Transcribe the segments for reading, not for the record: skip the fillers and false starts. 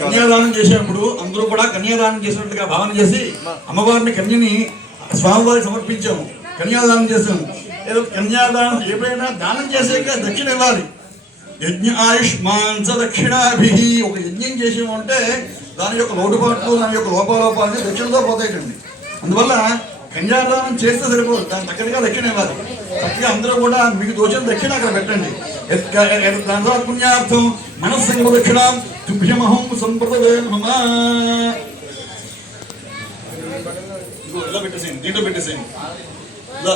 కన్యాదానం చేసేటప్పుడు అందరూ కూడా కన్యాదానం చేసినట్టుగా భావన చేసి అమ్మవారిని కన్యని స్వామివారికి సమర్పించాము, కన్యాదానం చేసాము. ఏదో కన్యాదానం ఎప్పుడైనా దానం చేసాక దక్షిణ ఇవ్వాలి. యజ్ఞ ఆయుష్మాన్ స దక్షిణాభి, ఒక యజ్ఞం చేసామంటే దాని యొక్క లోటుపాట్లు దాని యొక్క లోపాలోపాలని దక్షిణతో పోతాయండి. అందువల్ల కన్యాదానం చేస్తే సరిపోదు, దాని తగ్గట్టుగా దక్షిణ ఇవ్వాలి. చక్కగా అందరూ కూడా మీకు తోచిన దక్షిణ అక్కడ పెట్టండి. పుణ్యార్థం మనస్సంగ దక్షిణ తుభ్యమహం సంప్రదే నమ. ఇలా పెట్టేసేయండి, దీంట్లో పెట్టేసేయండి,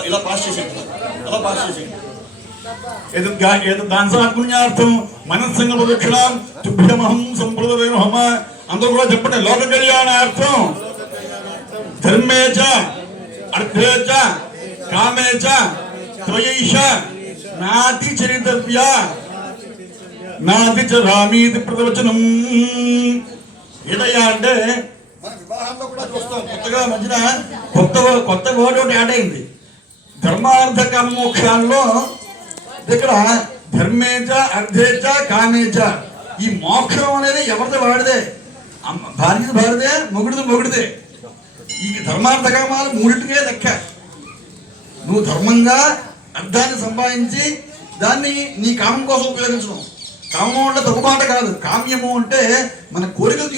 ఇలా పాస్ చేసేయండి, అలా పాస్ చేసేయండి. పుణ్యార్థం మనస్సంగ దక్షిణ తుభ్యమహం సంప్రదే నమ. అందరూ కూడా చెప్పండి. లోక కళ్యాణార్థం ధర్మేచ అర్థేచ కామేచ త్రయైష నాతి చరితవ్య నాతి చరామీతి ప్రవచనం. ఏదయ్యా అంటే మన వివాహంలో కూడా చూస్తాం, కొత్తగా మధ్యన కొత్త వర్డ్ ఒకటి యాడ్ అయింది. ధర్మార్థ కామ మోక్షాల్లో ఇక్కడ ధర్మేచ అర్థేచ కామేచ, ఈ మోక్షం అనేది ఎవరిది వాడిదే, భార్యది భార్యదే, మొగుడిదే. ఈ ధర్మార్థ కామాలు మూడింటికే లెక్క. నువ్వు ధర్మంగా అర్థాన్ని సంపాదించి దాన్ని నీ కామం కోసం ఉపయోగించడం. కామం అంటే తప్పు మాట కాదు. కామ్యము అంటే మన కోరికలు